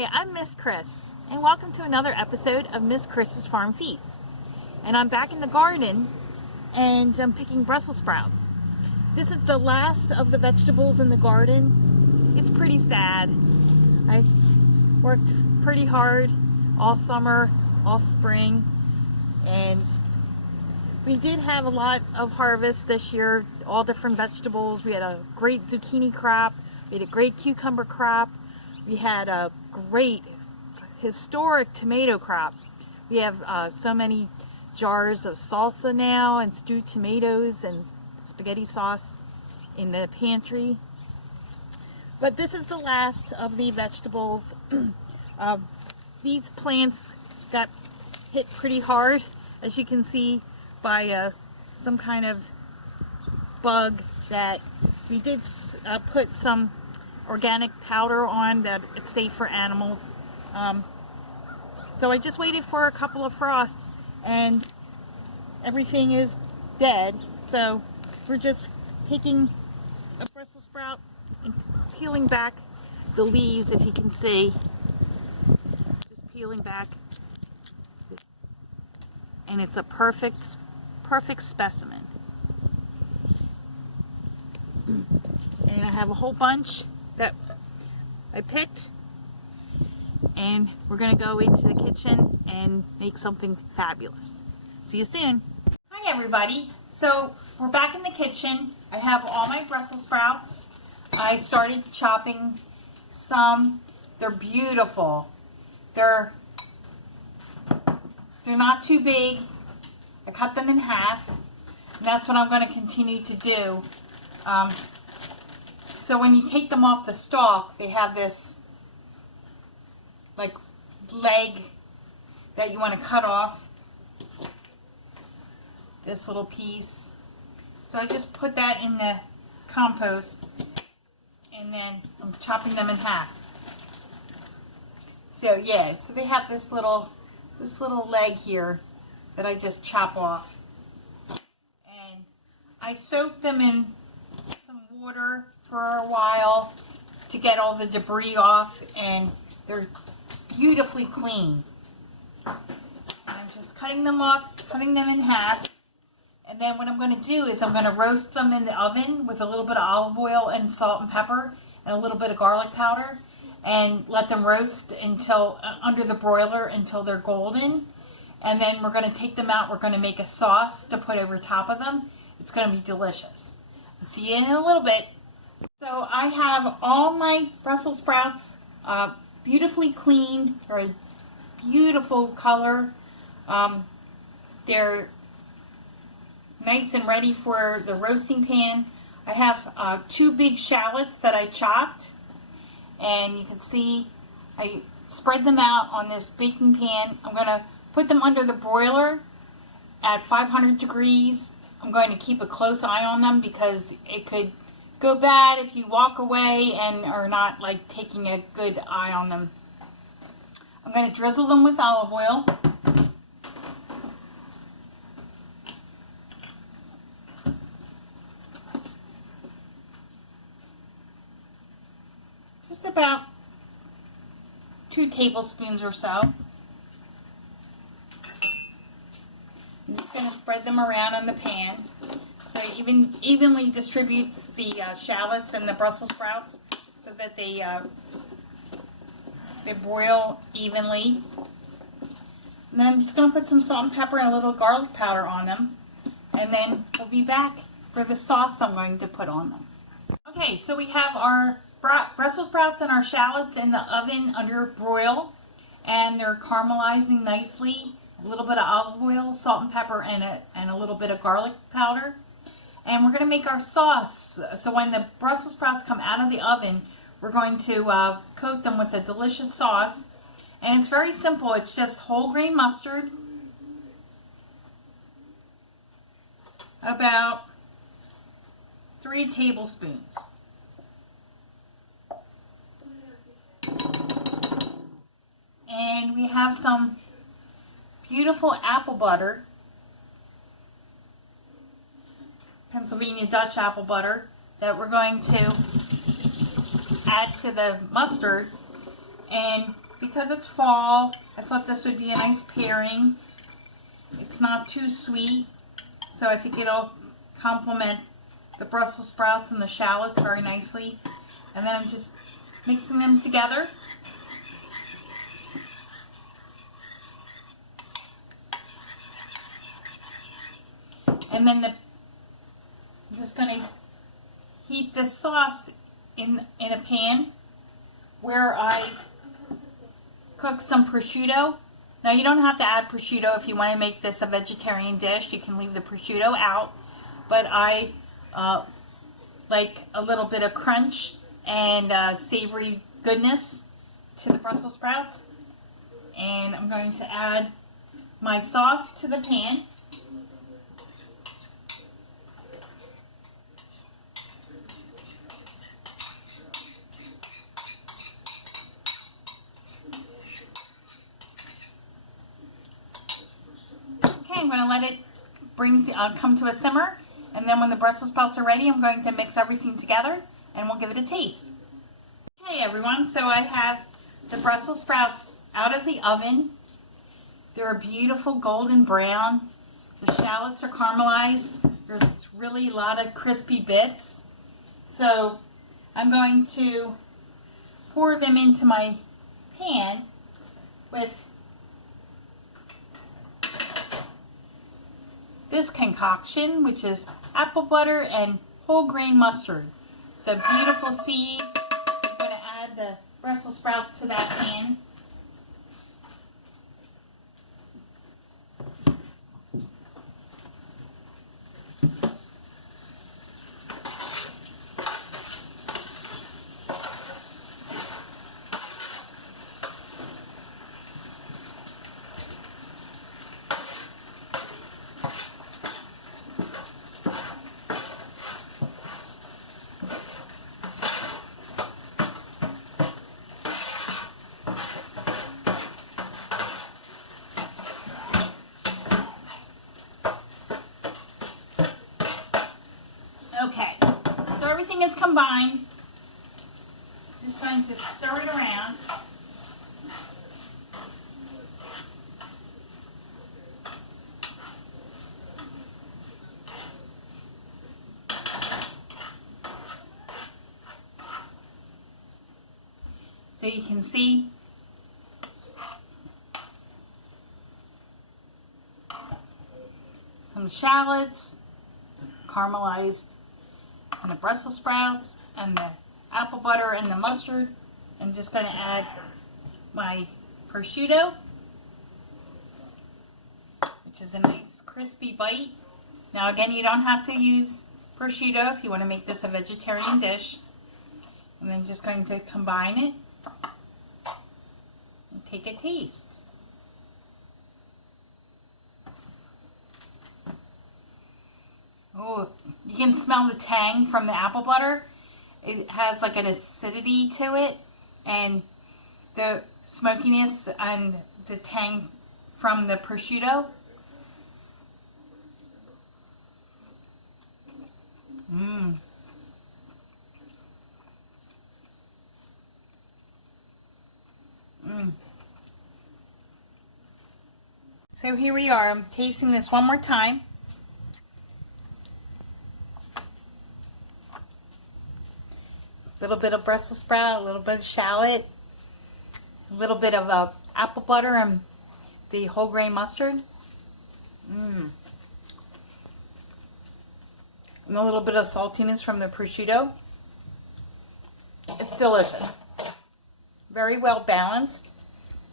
Hi, I'm Miss Chris, and welcome to another episode of Miss Chris's Farm Feast. And I'm back in the garden, and I'm picking Brussels sprouts. This is the last of the vegetables in the garden. It's pretty sad. I worked pretty hard all summer, all spring, and we did have a lot of harvest this year, all different vegetables. We had a great zucchini crop, we had a great cucumber crop, we had a great historic tomato crop. We have so many jars of salsa now and stewed tomatoes and spaghetti sauce in the pantry. But this is the last of the vegetables. These plants got hit pretty hard, as you can see, by some kind of bug that we did put some organic powder on that it's safe for animals. So I just waited for a couple of frosts and everything is dead. So we're just taking a Brussels sprout and peeling back the leaves, if you can see. Just peeling back. And it's a perfect specimen. And I have a whole bunch that I picked, and we're going to go into the kitchen and make something fabulous. See you soon. Hi everybody. So we're back in the kitchen. I have all my Brussels sprouts. I started chopping some. They're beautiful. They're not too big. I cut them in half, and that's what I'm going to continue to do. So when you take them off the stalk, they have this like leg that you want to cut off, this little piece. So I just put that in the compost, and then I'm chopping them in half. So yeah, so they have this little leg here that I just chop off, and I soak them in some water for a while to get all the debris off, and they're beautifully clean. And I'm just cutting them off, cutting them in half, and then what I'm going to do is I'm going to roast them in the oven with a little bit of olive oil and salt and pepper and a little bit of garlic powder, and let them roast until under the broiler until they're golden. And then we're going to take them out. We're going to make a sauce to put over top of them. It's going to be delicious. I'll see you in a little bit. So I have all my Brussels sprouts beautifully clean. They're a beautiful color. They're nice and ready for the roasting pan. I have 2 big shallots that I chopped. And you can see I spread them out on this baking pan. I'm going to put them under the broiler at 500 degrees. I'm going to keep a close eye on them because it could go bad if you walk away and are not like taking a good eye on them. I'm going to drizzle them with olive oil. Just about 2 tablespoons or so. I'm just going to spread them around on the pan so it evenly distributes the shallots and the Brussels sprouts so that they broil evenly. And then I'm just going to put some salt and pepper and a little garlic powder on them, and then we'll be back for the sauce I'm going to put on them. Okay, so we have our Brussels sprouts and our shallots in the oven under broil, and they're caramelizing nicely. A little bit of olive oil, salt and pepper, and a little bit of garlic powder. And we're going to make our sauce. So when the Brussels sprouts come out of the oven, we're going to coat them with a delicious sauce. And it's very simple. It's just whole grain mustard, about 3 tablespoons. And we have some beautiful apple butter, Pennsylvania Dutch apple butter, that we're going to add to the mustard, and because it's fall, I thought this would be a nice pairing. It's not too sweet, so I think it'll complement the Brussels sprouts and the shallots very nicely. And then I'm just mixing them together. And then I'm just going to heat this sauce in a pan where I cook some prosciutto. Now you don't have to add prosciutto if you want to make this a vegetarian dish. You can leave the prosciutto out, but I like a little bit of crunch and savory goodness to the Brussels sprouts. And I'm going to add my sauce to the pan. I'm going to let it come to a simmer, and then when the Brussels sprouts are ready, I'm going to mix everything together and we'll give it a taste. Okay everyone, so I have the Brussels sprouts out of the oven. They're a beautiful golden brown. The shallots are caramelized. There's really a lot of crispy bits. So I'm going to pour them into my pan with this concoction, which is apple butter and whole grain mustard. The beautiful seeds. I'm going to add the Brussels sprouts to that pan. Okay, so everything is combined. Just going to stir it around. So you can see some shallots, caramelized, and the Brussels sprouts, and the apple butter, and the mustard. I'm just going to add my prosciutto, which is a nice crispy bite. Now again, you don't have to use prosciutto if you want to make this a vegetarian dish. And then just going to combine it and take a taste. Oh, you can smell the tang from the apple butter. It has like an acidity to it, and the smokiness and the tang from the prosciutto. Mmm. Mmm. So here we are. I'm tasting this one more time. A little bit of Brussels sprout, a little bit of shallot, a little bit of apple butter, and the whole grain mustard. Mmm. And a little bit of saltiness from the prosciutto. It's delicious. Very well balanced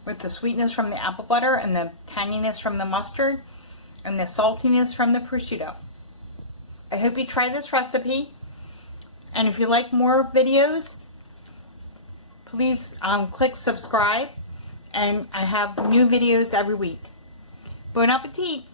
with the sweetness from the apple butter and the tanginess from the mustard and the saltiness from the prosciutto. I hope you try this recipe. And if you like more videos, please click subscribe. And I have new videos every week. Bon appetit!